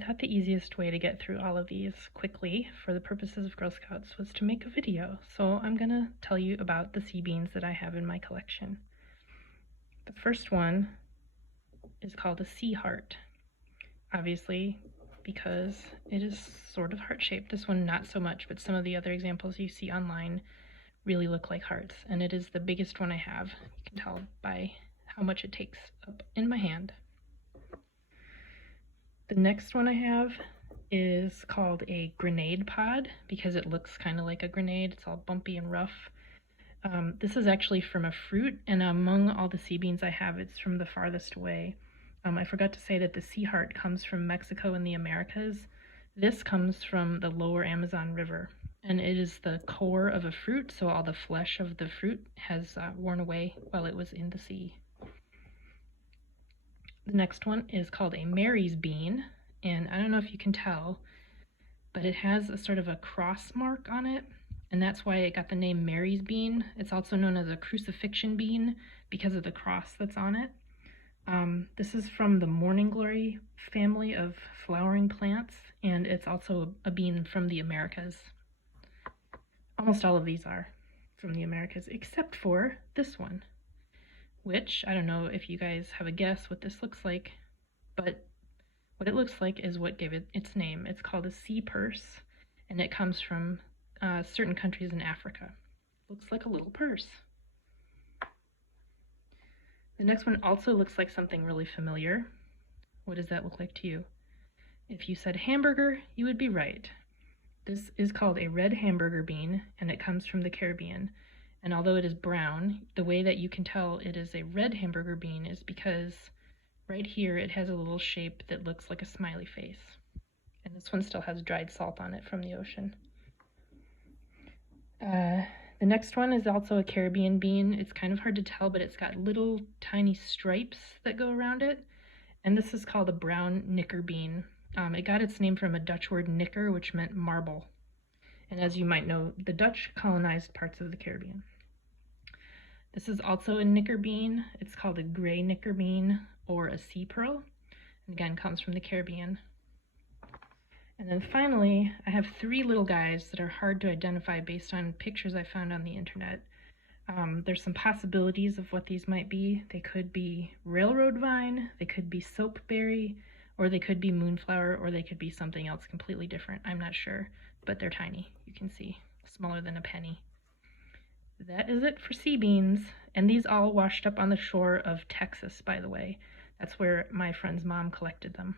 thought the easiest way to get through all of these quickly for the purposes of Girl Scouts was to make a video. So I'm going to tell you about the sea beans that I have in my collection. The first one is called a sea heart, obviously because it is sort of heart-shaped. This one not so much, but some of the other examples you see online really look like hearts, and it is the biggest one I have. You can tell by how much it takes up in my hand. The next one I have is called a grenade pod because it looks kind of like a grenade. It's all bumpy and rough. This is actually from a fruit, and among all the sea beans I have, it's from the farthest away. I forgot to say that the sea heart comes from Mexico and the Americas. This comes from the lower Amazon River, and it is the core of a fruit, so all the flesh of the fruit has worn away while it was in the sea. The next one is called a Mary's bean, and I don't know if you can tell, but it has a sort of a cross mark on it, and that's why it got the name Mary's bean. It's also known as a crucifixion bean because of the cross that's on it. This is from the morning glory family of flowering plants, and it's also a bean from the Americas. Almost all of these are from the Americas, except for this one, which I don't know if you guys have a guess what this looks like, but what it looks like is what gave it its name. It's called a sea purse, and it comes from certain countries in Africa. Looks like a little purse. The next one also looks like something really familiar. What does that look like to you? If you said hamburger, you would be right. This is called a red hamburger bean, and it comes from the Caribbean. And although it is brown, the way that you can tell it is a red hamburger bean is because right here it has a little shape that looks like a smiley face. And this one still has dried salt on it from the ocean. The next one is also a Caribbean bean. It's kind of hard to tell, but it's got little tiny stripes that go around it. And this is called a brown knicker bean. It got its name from a Dutch word knicker, which meant marble. And as you might know, the Dutch colonized parts of the Caribbean. This is also a knicker bean. It's called a gray knicker bean or a sea pearl. And again, comes from the Caribbean. And then finally, I have three little guys that are hard to identify based on pictures I found on the internet. There's some possibilities of what these might be. They could be railroad vine, they could be soapberry, or they could be moonflower, or they could be something else completely different. I'm not sure, but they're tiny. You can see, smaller than a penny. That is it for sea beans, and these all washed up on the shore of Texas, by the way. That's where my friend's mom collected them.